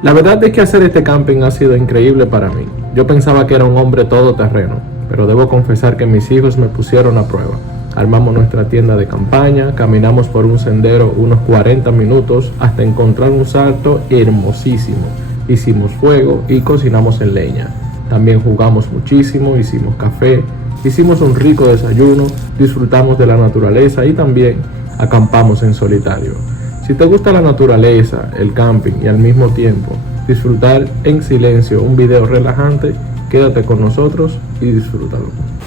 La verdad es que hacer este camping ha sido increíble para mí. Yo pensaba que era un hombre todoterreno, pero debo confesar que mis hijos me pusieron a prueba. Armamos nuestra tienda de campaña, caminamos por un sendero unos 40 minutos hasta encontrar un salto hermosísimo. Hicimos fuego y cocinamos en leña. También jugamos muchísimo, hicimos café, hicimos un rico desayuno, disfrutamos de la naturaleza y también acampamos en solitario. Si te gusta la naturaleza, el camping y al mismo tiempo disfrutar en silencio un video relajante, quédate con nosotros y disfrútalo.